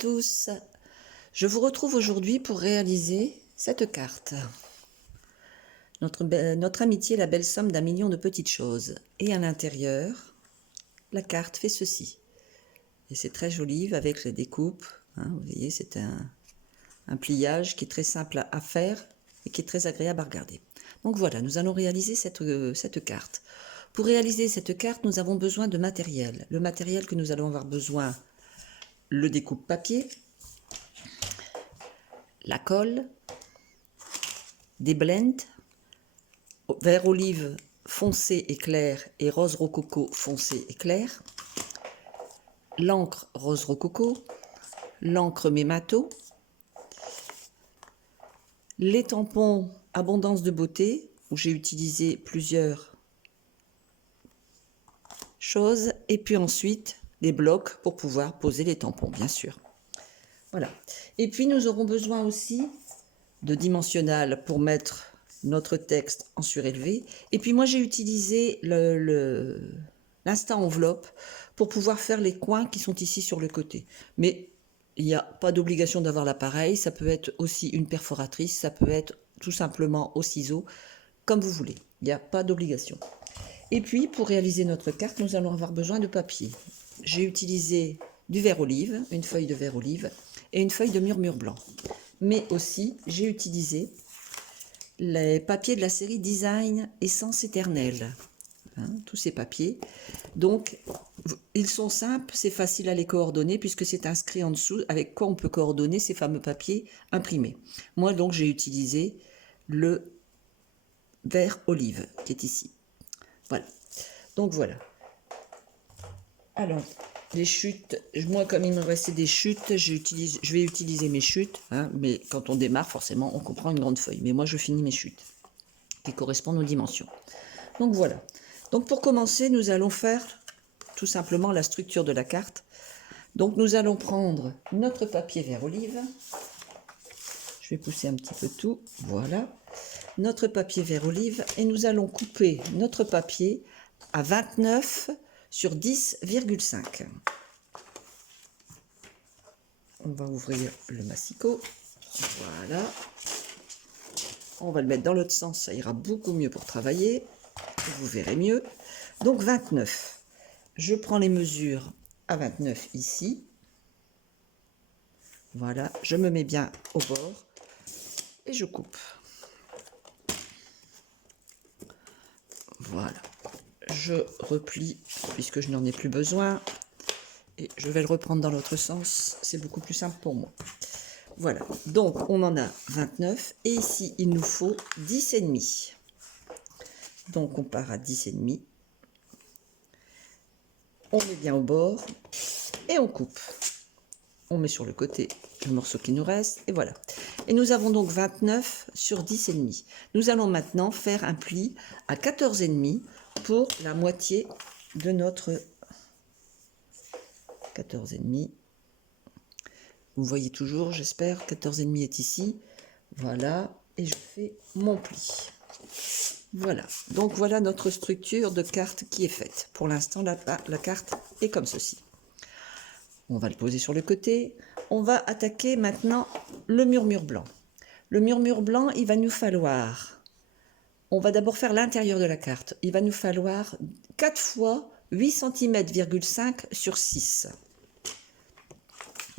tous, je vous retrouve aujourd'hui pour réaliser cette carte. Notre amitié est la belle somme d'un million de petites choses. Et à l'intérieur, la carte fait ceci. Et c'est très joli avec les découpes. Vous voyez, c'est un pliage qui est très simple à faire et qui est très agréable à regarder. Donc voilà, nous allons réaliser cette carte. Pour réaliser cette carte, nous avons besoin de matériel. Le matériel que nous allons avoir besoin, le découpe papier, la colle, des blends, vert olive foncé et clair et rose rococo foncé et clair, l'encre rose rococo, l'encre Memato, les tampons Abondance de beauté où j'ai utilisé plusieurs choses et puis ensuite des blocs pour pouvoir poser les tampons bien sûr. Voilà. Et puis nous aurons besoin aussi de dimensionnal pour mettre notre texte en surélevé. Et puis moi j'ai utilisé l'instant enveloppe pour pouvoir faire les coins qui sont ici sur le côté. Mais il n'y a pas d'obligation d'avoir l'appareil, ça peut être aussi une perforatrice, ça peut être tout simplement au ciseau, comme vous voulez. Il n'y a pas d'obligation. Et puis pour réaliser notre carte, nous allons avoir besoin de papier. J'ai utilisé du vert olive, une feuille de vert olive et une feuille de murmure blanc. Mais aussi j'ai utilisé les papiers de la série Design Essence Éternelle. Tous ces papiers. Donc, ils sont simples, c'est facile à les coordonner puisque c'est inscrit en dessous avec quoi on peut coordonner ces fameux papiers imprimés. Moi, donc, j'ai utilisé le vert olive qui est ici. Voilà. Donc, voilà. Alors, les chutes, moi, comme il me restait des chutes, je vais utiliser mes chutes. Mais quand on démarre, forcément, on comprend une grande feuille. Mais moi, je finis mes chutes qui correspondent aux dimensions. Donc, voilà. Donc pour commencer, nous allons faire tout simplement la structure de la carte. Donc nous allons prendre notre papier vert olive. Je vais pousser un petit peu tout. Voilà. Notre papier vert olive. Et nous allons couper notre papier à 29 sur 10,5. On va ouvrir le massicot. Voilà. On va le mettre dans l'autre sens, ça ira beaucoup mieux pour travailler. Vous verrez mieux. Donc 29. Je prends les mesures à 29 ici. Voilà, je me mets bien au bord et je coupe. Voilà, je replie puisque je n'en ai plus besoin et je vais le reprendre dans l'autre sens, c'est beaucoup plus simple pour moi. Voilà, donc on en a 29 et ici il nous faut 10,5. Donc on part à 10,5. On met bien au bord et on coupe. On met sur le côté le morceau qui nous reste, et voilà. Et nous avons donc 29 sur 10,5. Nous allons maintenant faire un pli à 14,5 pour la moitié de notre 14,5. Vous voyez toujours, j'espère, 14,5 est ici. Voilà, et je fais mon pli. Voilà, donc voilà notre structure de carte qui est faite. Pour l'instant, la carte est comme ceci. On va le poser sur le côté. On va attaquer maintenant le murmure blanc. Le murmure blanc, il va nous falloir... On va d'abord faire l'intérieur de la carte. Il va nous falloir 4 fois 8 cm,5 sur 6.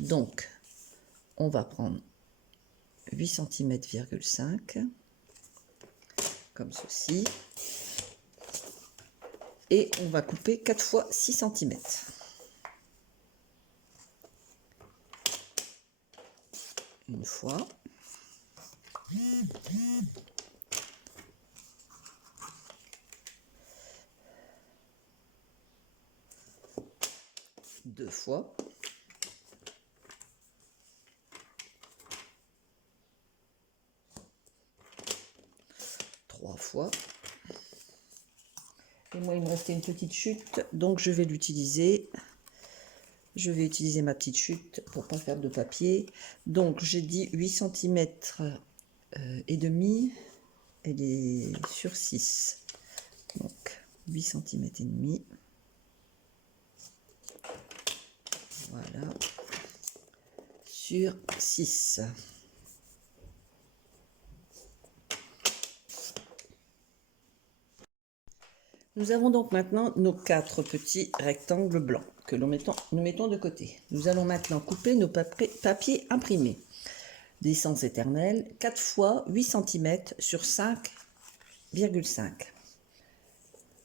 Donc, on va prendre 8 cm,5 comme ceci. Et on va couper 4 fois 6 cm. Une fois. Deux fois. Trois fois. Et moi, il me restait une petite chute, donc je vais l'utiliser. Je vais utiliser ma petite chute pour ne pas faire de papier. Donc, j'ai dit 8 cm et demi. Elle est sur 6. Donc, 8 cm et demi. Voilà. sur 6. Nous avons donc maintenant nos 4 petits rectangles blancs que nous mettons de côté. Nous allons maintenant couper nos papiers imprimés d'essence éternelle 4 fois 8 cm sur 5,5.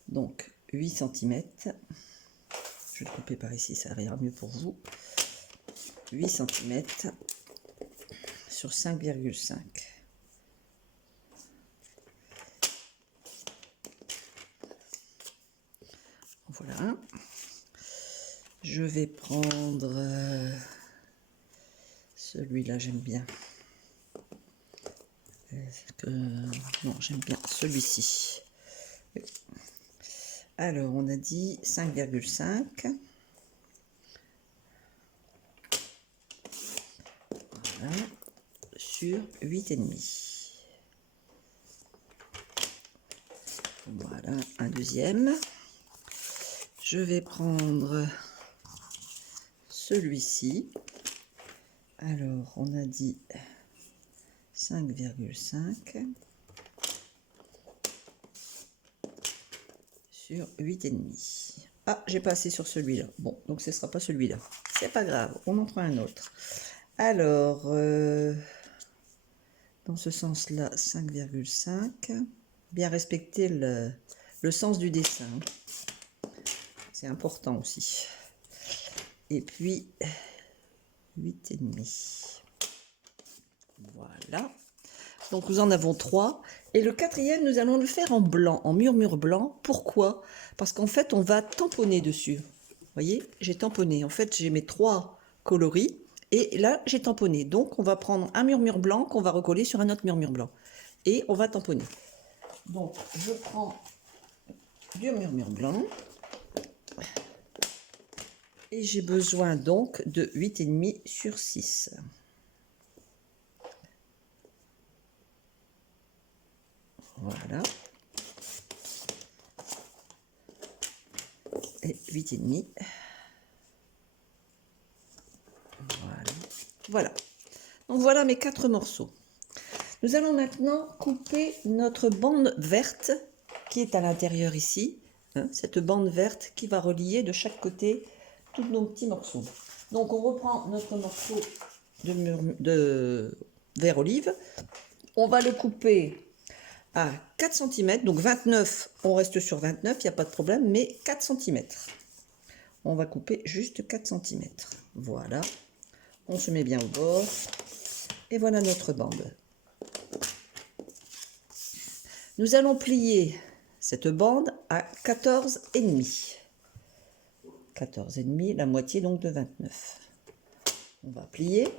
Donc 8 cm. Je vais le couper par ici, ça ira mieux pour vous. 8 cm sur 5,5. Voilà. Je vais prendre celui-là, j'aime bien. Non, j'aime bien celui-ci. Alors, on a dit 5,5. Voilà. Sur 8,5. Voilà, un deuxième. Je vais prendre celui-ci. Alors, on a dit 5,5 sur 8,5. Ah, j'ai pas assez sur celui-là. Bon, donc ce ne sera pas celui-là. C'est pas grave, on en prend un autre. Alors, dans ce sens-là, 5,5. Bien respecter le sens du dessin. C'est important aussi. Et puis, 8,5. Voilà. Donc, nous en avons 3. Et le quatrième, nous allons le faire en blanc, en murmure blanc. Pourquoi? Parce qu'en fait, on va tamponner dessus. Vous voyez, j'ai tamponné. En fait, j'ai mes 3 coloris. Et là, j'ai tamponné. Donc, on va prendre un murmure blanc qu'on va recoller sur un autre murmure blanc. Et on va tamponner. Donc, je prends du murmure blanc. Et j'ai besoin donc de 8,5 sur 6. Voilà. Et 8,5. Voilà. Voilà. Donc voilà mes 4 morceaux. Nous allons maintenant couper notre bande verte qui est à l'intérieur ici. Hein, cette bande verte qui va relier de chaque côté tous nos petits morceaux. Donc on reprend notre morceau de vert olive. On va le couper à 4 cm. Donc 29, on reste sur 29, il n'y a pas de problème, mais 4 cm. On va couper juste 4 cm. Voilà. On se met bien au bord. Et voilà notre bande. Nous allons plier cette bande à 14,5. 14,5, la moitié donc de 29. On va plier.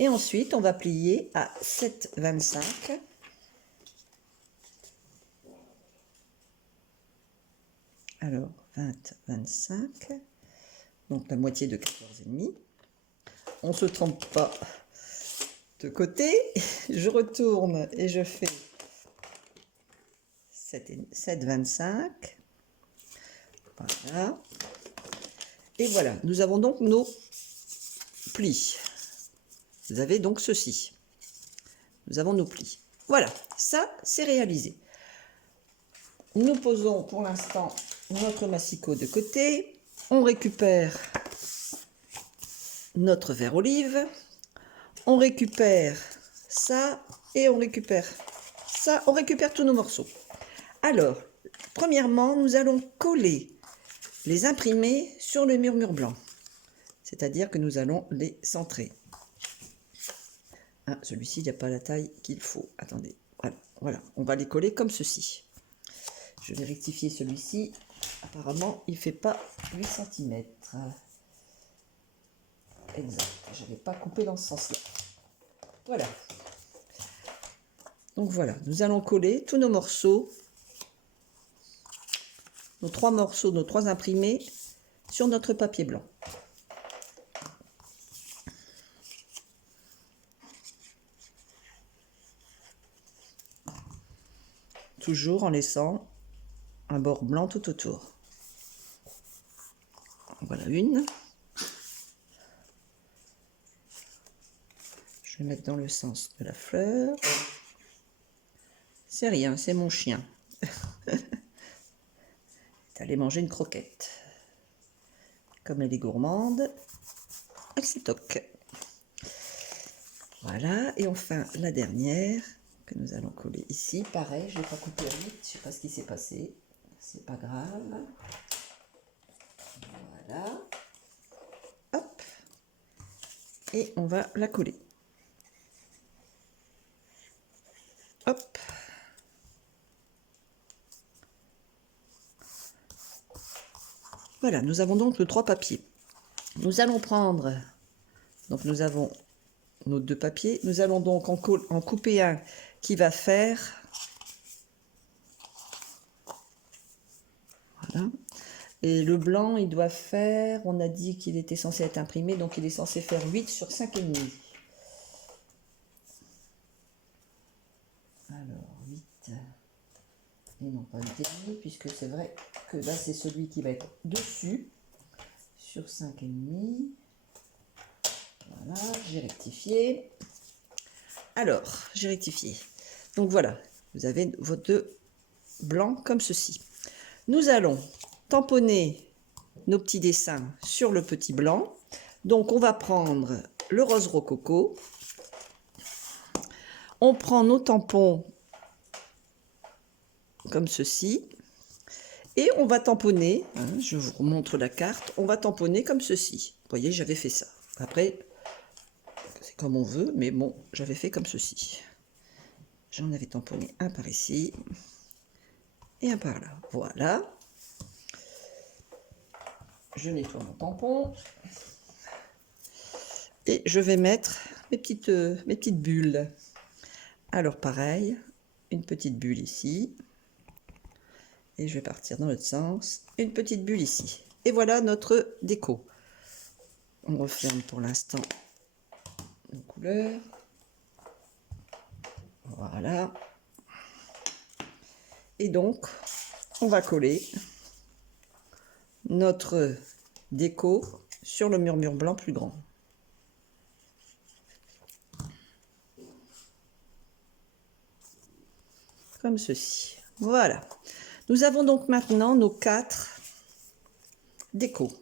Et ensuite, on va plier à 7,25. Alors, 20, 25. Donc la moitié de 14,5. On ne se trompe pas de côté. Je retourne et je fais 7,25. Voilà. Et voilà, nous avons donc nos plis. Vous avez donc ceci. Nous avons nos plis. Voilà, ça c'est réalisé. Nous posons pour l'instant notre massicot de côté. On récupère notre verre olive. On récupère ça et on récupère ça. On récupère tous nos morceaux. Alors, premièrement, nous allons coller les imprimés sur le murmure blanc. C'est-à-dire que nous allons les centrer. Ah, celui-ci, il n'y a pas la taille qu'il faut. Attendez, voilà, voilà. On va les coller comme ceci. Je vais rectifier celui-ci. Apparemment, il ne fait pas 8 cm. Exact. Je n'avais pas coupé dans ce sens-là. Voilà. Donc voilà, nous allons coller tous nos morceaux, nos 3 morceaux, nos 3 imprimés sur notre papier blanc. Toujours en laissant un bord blanc tout autour. Voilà une. Je vais mettre dans le sens de la fleur. C'est rien, c'est mon chien. est allée manger une croquette. Comme elle est gourmande, elle s'étoque. Voilà, et enfin la dernière que nous allons coller ici. Pareil, je ne l'ai pas coupé vite, je ne sais pas ce qui s'est passé. C'est pas grave. Voilà. Hop. Et on va la coller. Hop. Voilà, nous avons donc nos 3 papiers. Nous allons prendre, donc nous avons nos 2 papiers. Nous allons donc en couper un qui va faire, voilà. Et le blanc, il doit faire, on a dit qu'il était censé être imprimé, donc il est censé faire 8 sur 5,5. Alors, 8, et non pas 8,5, puisque c'est vrai que là, c'est celui qui va être dessus, sur 5,5. Voilà, j'ai rectifié. Alors, j'ai rectifié. Donc voilà, vous avez vos 2 blancs comme ceci. Nous allons tamponner nos petits dessins sur le petit blanc. Donc on va prendre le rose rococo. On prend nos tampons comme ceci. Et on va tamponner, hein, je vous montre la carte, on va tamponner comme ceci. Vous voyez, j'avais fait ça. Après, c'est comme on veut, mais bon, j'avais fait comme ceci. J'en avais tamponné un par ici et un par là. Voilà. Je nettoie mon tampon. Et je vais mettre mes petites bulles. Alors pareil, une petite bulle ici. Et je vais partir dans l'autre sens. Une petite bulle ici. Et voilà notre déco. On referme pour l'instant nos couleurs. Voilà. Et donc, on va coller notre déco sur le mur blanc plus grand. Comme ceci. Voilà. Nous avons donc maintenant nos 4 décos.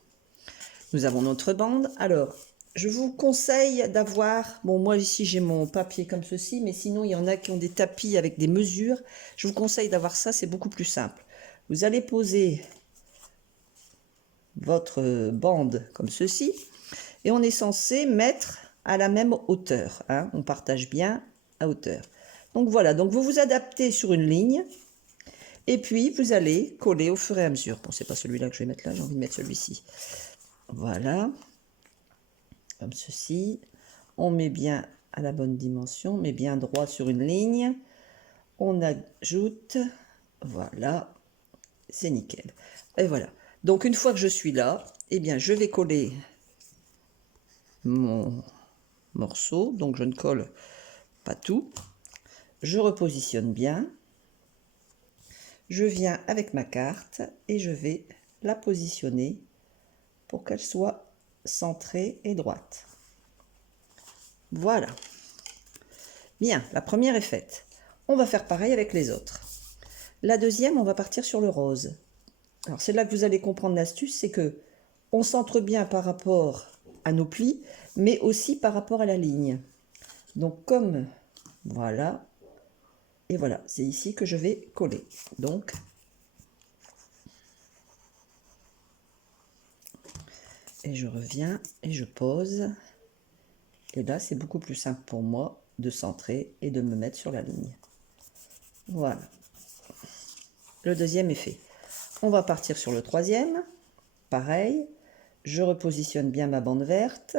Nous avons notre bande. Alors, je vous conseille d'avoir... Bon, moi ici j'ai mon papier comme ceci, mais sinon il y en a qui ont des tapis avec des mesures. Je vous conseille d'avoir ça, c'est beaucoup plus simple. Vous allez poser votre bande comme ceci. Et on est censé mettre à la même hauteur. Hein. On partage bien à hauteur. Donc voilà, donc vous vous adaptez sur une ligne. Et puis, vous allez coller au fur et à mesure. Bon, c'est pas celui-là que je vais mettre là, j'ai envie de mettre celui-ci. Voilà. Comme ceci. On met bien à la bonne dimension, on met bien droit sur une ligne. On ajoute. Voilà. C'est nickel. Et voilà. Donc, une fois que je suis là, eh bien, je vais coller mon morceau. Donc, je ne colle pas tout. Je repositionne bien. Je viens avec ma carte et je vais la positionner pour qu'elle soit centrée et droite. Voilà. Bien, la première est faite. On va faire pareil avec les autres. La deuxième, on va partir sur le rose. Alors c'est là que vous allez comprendre l'astuce, c'est que on centre bien par rapport à nos plis, mais aussi par rapport à la ligne. Donc comme, voilà. Et voilà, c'est ici que je vais coller. Donc, et je reviens et je pose. Et là, c'est beaucoup plus simple pour moi de centrer et de me mettre sur la ligne. Voilà. Le deuxième est fait. On va partir sur le troisième. Pareil, je repositionne bien ma bande verte.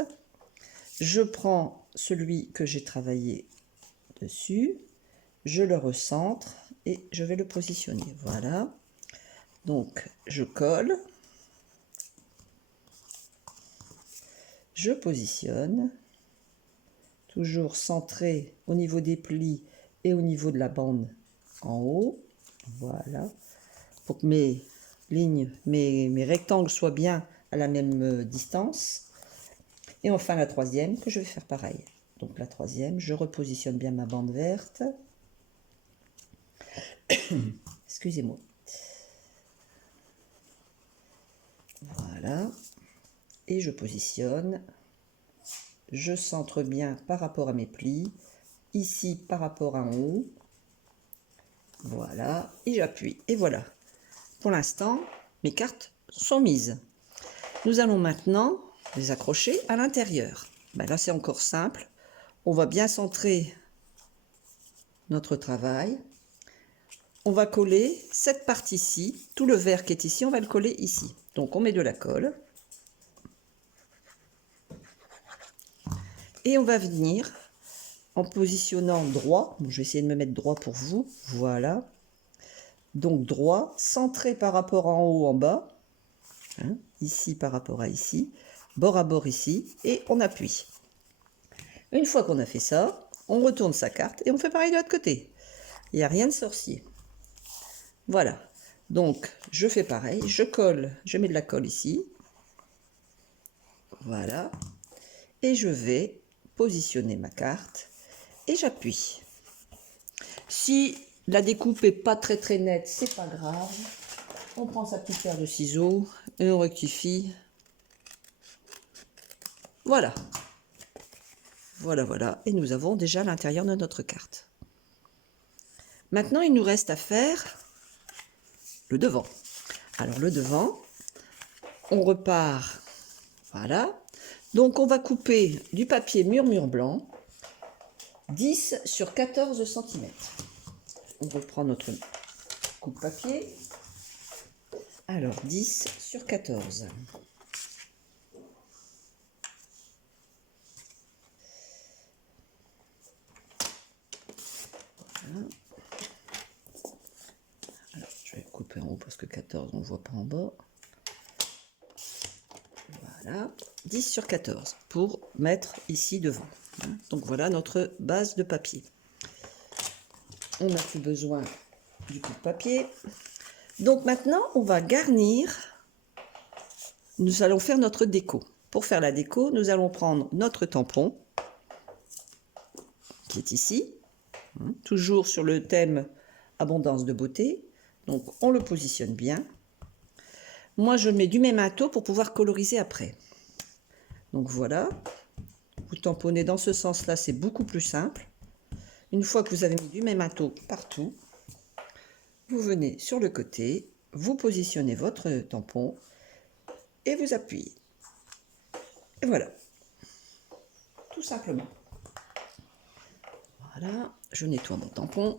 Je prends celui que j'ai travaillé dessus. Je le recentre et je vais le positionner. Voilà. Donc, je colle. Je positionne. Toujours centré au niveau des plis et au niveau de la bande en haut. Voilà. Pour que mes lignes, mes rectangles soient bien à la même distance. Et enfin la troisième que je vais faire pareil. donc la troisième, je repositionne bien ma bande verte. Excusez-moi. Voilà. Et je positionne. Je centre bien par rapport à mes plis. Ici, par rapport à en haut. Voilà. Et j'appuie. Et voilà. Pour l'instant, mes cartes sont mises. Nous allons maintenant les accrocher à l'intérieur. Ben là, c'est encore simple. On va bien centrer notre travail. On va coller cette partie-ci, tout le vert qui est ici, on va le coller ici. Donc on met de la colle. Et on va venir en positionnant droit. Bon, je vais essayer de me mettre droit pour vous. Voilà. Donc droit, centré par rapport en haut, en bas. Hein, ici par rapport à ici. Bord à bord ici. Et on appuie. Une fois qu'on a fait ça, on retourne sa carte et on fait pareil de l'autre côté. Il n'y a rien de sorcier. Voilà. Donc, je fais pareil. Je colle. Je mets de la colle ici. Voilà. Et je vais positionner ma carte. Et j'appuie. Si la découpe n'est pas très nette, c'est pas grave. On prend sa petite paire de ciseaux et on rectifie. Voilà. Voilà. Et nous avons déjà l'intérieur de notre carte. Maintenant, il nous reste à faire le devant. Alors le devant, on repart. Voilà. Donc on va couper du papier murmure blanc 10 sur 14 cm. On reprend notre coupe papier. Alors 10 sur 14. Voilà. Alors, je vais couper en haut parce que 14 on ne voit pas en bas. Voilà, 10 sur 14 pour mettre ici devant. Donc voilà notre base de papier. On n'a plus besoin du coupe papier. Donc maintenant, on va garnir. Nous allons faire notre déco. Pour faire la déco, nous allons prendre notre tampon qui est ici, toujours sur le thème abondance de beauté. Donc on le positionne bien. Moi, je mets du mémento pour pouvoir coloriser après. Donc voilà, vous tamponnez dans ce sens-là, c'est beaucoup plus simple. Une fois que vous avez mis du mémento partout, vous venez sur le côté, vous positionnez votre tampon et vous appuyez. Et voilà, tout simplement. Voilà, je nettoie mon tampon.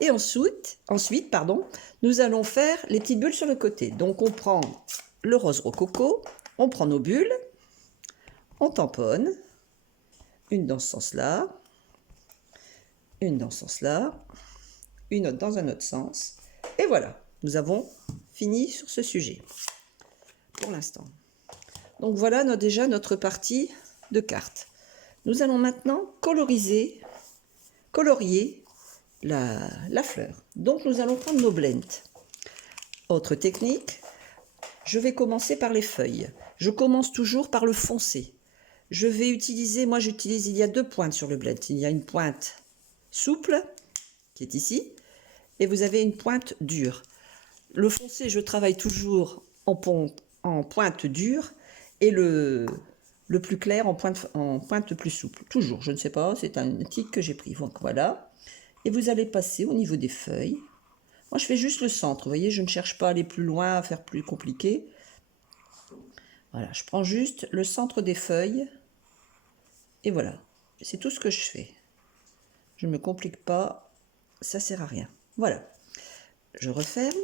Et ensuite, nous allons faire les petites bulles sur le côté. Donc on prend le rose rococo, on prend nos bulles, on tamponne, une dans ce sens-là, une dans ce sens-là, une autre dans un autre sens. Et voilà, nous avons fini sur ce sujet pour l'instant. Donc voilà déjà notre partie de cartes. Nous allons maintenant colorier la fleur. Donc nous allons prendre nos blends. Autre technique, je vais commencer par les feuilles. Je commence toujours par le foncé. Je vais utiliser, il y a deux pointes sur le blend. Il y a une pointe souple, qui est ici, et vous avez une pointe dure. Le foncé, je travaille toujours en pointe dure, et le plus clair en pointe plus souple. Toujours, je ne sais pas, c'est un tic que j'ai pris. Donc voilà. Et vous allez passer au niveau des feuilles. Moi, je fais juste le centre, vous voyez, je ne cherche pas à aller plus loin, à faire plus compliqué. Voilà, je prends juste le centre des feuilles. Et voilà, c'est tout ce que je fais. Je ne me complique pas, ça sert à rien. Voilà, je referme.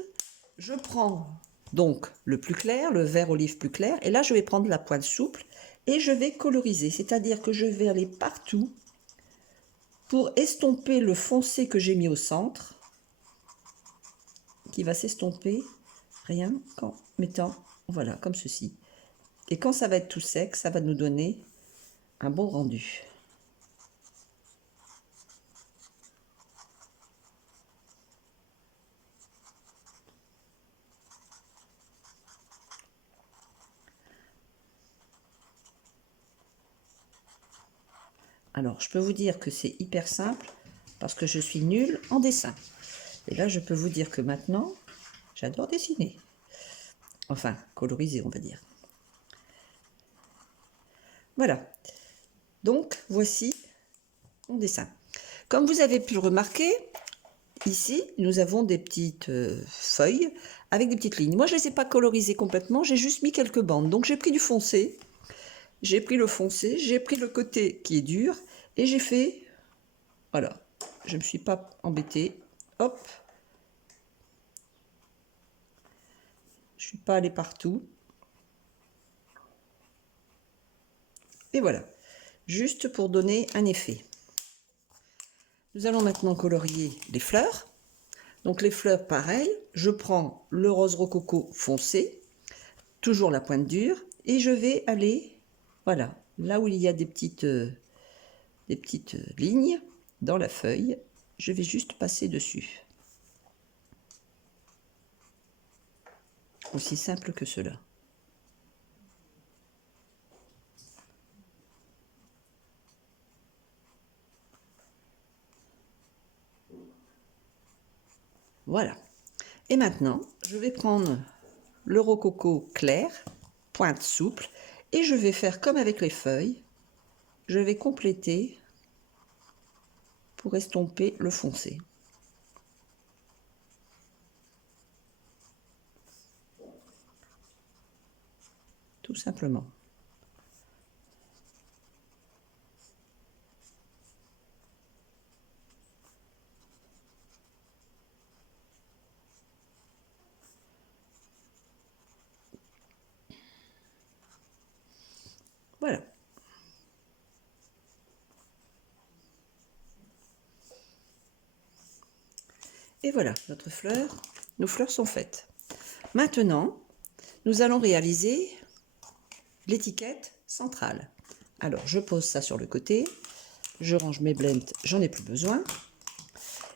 Je prends donc le plus clair, le vert olive plus clair. Et là, je vais prendre la pointe souple et je vais coloriser. C'est-à-dire que je vais aller partout pour estomper le foncé que j'ai mis au centre, qui va s'estomper rien qu'en mettant, voilà, comme ceci. Et quand ça va être tout sec, ça va nous donner un bon rendu. Alors, je peux vous dire que c'est hyper simple parce que je suis nulle en dessin. Et là, je peux vous dire que maintenant, j'adore dessiner. Enfin, coloriser, on va dire. Voilà. Donc, voici mon dessin. Comme vous avez pu le remarquer, ici, nous avons des petites feuilles avec des petites lignes. Moi, je ne les ai pas colorisées complètement, j'ai juste mis quelques bandes. Donc, j'ai pris du foncé, j'ai pris le foncé, j'ai pris le côté qui est dur et j'ai fait, voilà, je ne me suis pas embêtée, hop, je ne suis pas allée partout. Et voilà, juste pour donner un effet. Nous allons maintenant colorier les fleurs. Donc les fleurs, pareil, je prends le rose rococo foncé, toujours la pointe dure, et je vais aller, voilà, là où il y a des petites lignes dans la feuille, je vais juste passer dessus. Aussi simple que cela. Voilà. Et maintenant, je vais prendre le rococo clair, pointe souple, et je vais faire comme avec les feuilles. Je vais compléter pour estomper le foncé. Tout simplement. Voilà. Et voilà, notre fleur, nos fleurs sont faites. Maintenant, nous allons réaliser l'étiquette centrale. Alors, je pose ça sur le côté, je range mes blends, j'en ai plus besoin.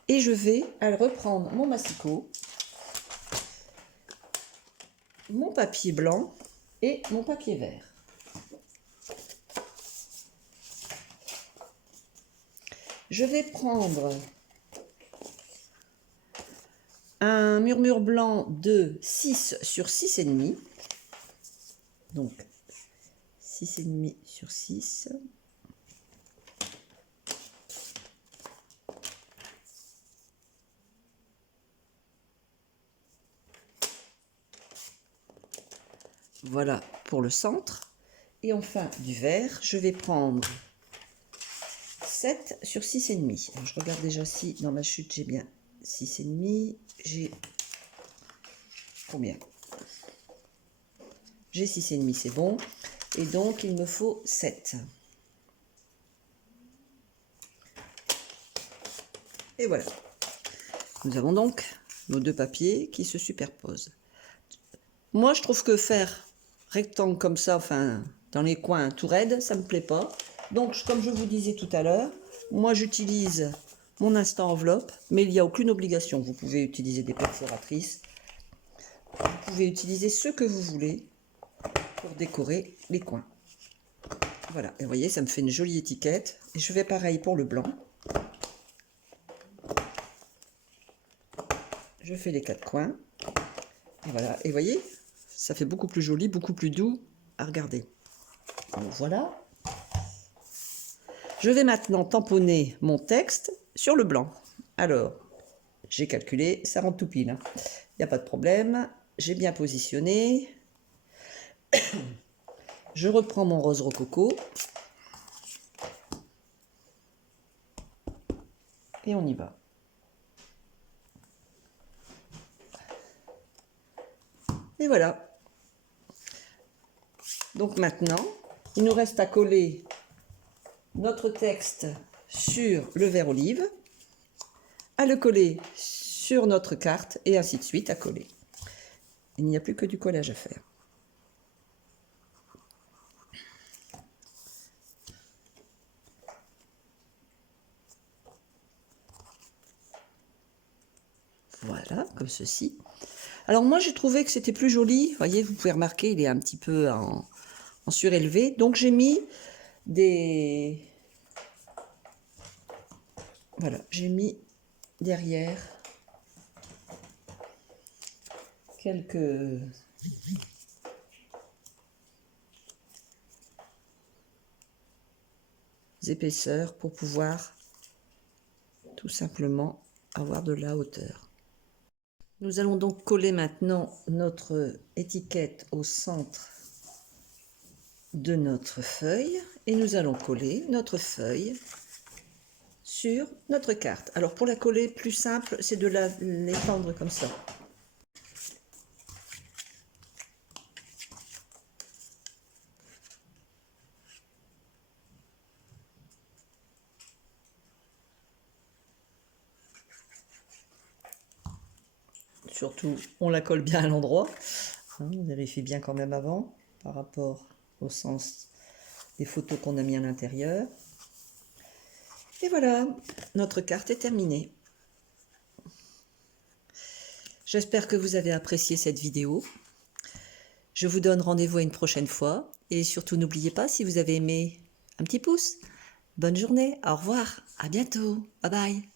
Et je vais reprendre mon massicot, mon papier blanc et mon papier vert. Je vais prendre un murmure blanc de 6 sur 6,5. Donc 6,5 sur 6. Voilà pour le centre. Et enfin du vert, je vais prendre 7 sur 6,5. Je regarde déjà si dans ma chute j'ai bien 6,5. J'ai combien? J'ai 6,5, c'est bon. Et donc il me faut 7. Et voilà. Nous avons donc nos deux papiers qui se superposent. Moi, je trouve que faire rectangle comme ça, enfin, dans les coins tout raide, ça ne me plaît pas. Donc, comme je vous disais tout à l'heure, moi, j'utilise mon instant enveloppe, mais il n'y a aucune obligation. Vous pouvez utiliser des perforatrices. Vous pouvez utiliser ce que vous voulez pour décorer les coins. Voilà, et vous voyez, ça me fait une jolie étiquette. Et je fais pareil pour le blanc. Je fais les 4 coins. Et voilà, et vous voyez, ça fait beaucoup plus joli, beaucoup plus doux à regarder. Donc voilà. Je vais maintenant tamponner mon texte sur le blanc. Alors, j'ai calculé, ça rentre tout pile. Il n'y a pas de problème. J'ai bien positionné. Je reprends mon rose rococo. Et on y va. Et voilà. Donc maintenant, il nous reste à coller notre texte sur le vert olive, à le coller sur notre carte et ainsi de suite à coller. Il n'y a plus que du collage à faire. Voilà, comme ceci. Alors moi j'ai trouvé que c'était plus joli. Vous voyez, vous pouvez remarquer, il est un petit peu en surélevé. Donc j'ai mis des Voilà, j'ai mis derrière quelques épaisseurs pour pouvoir tout simplement avoir de la hauteur. Nous allons donc coller maintenant notre étiquette au centre de notre feuille et nous allons coller notre feuille sur notre carte. Alors pour la coller, plus simple, c'est de l'étendre comme ça. Surtout, on la colle bien à l'endroit. On vérifie bien quand même avant, par rapport au sens des photos qu'on a mis à l'intérieur. Et voilà, notre carte est terminée. J'espère que vous avez apprécié cette vidéo. Je vous donne rendez-vous à une prochaine fois. Et surtout, n'oubliez pas, si vous avez aimé, un petit pouce. Bonne journée, au revoir, à bientôt, bye bye.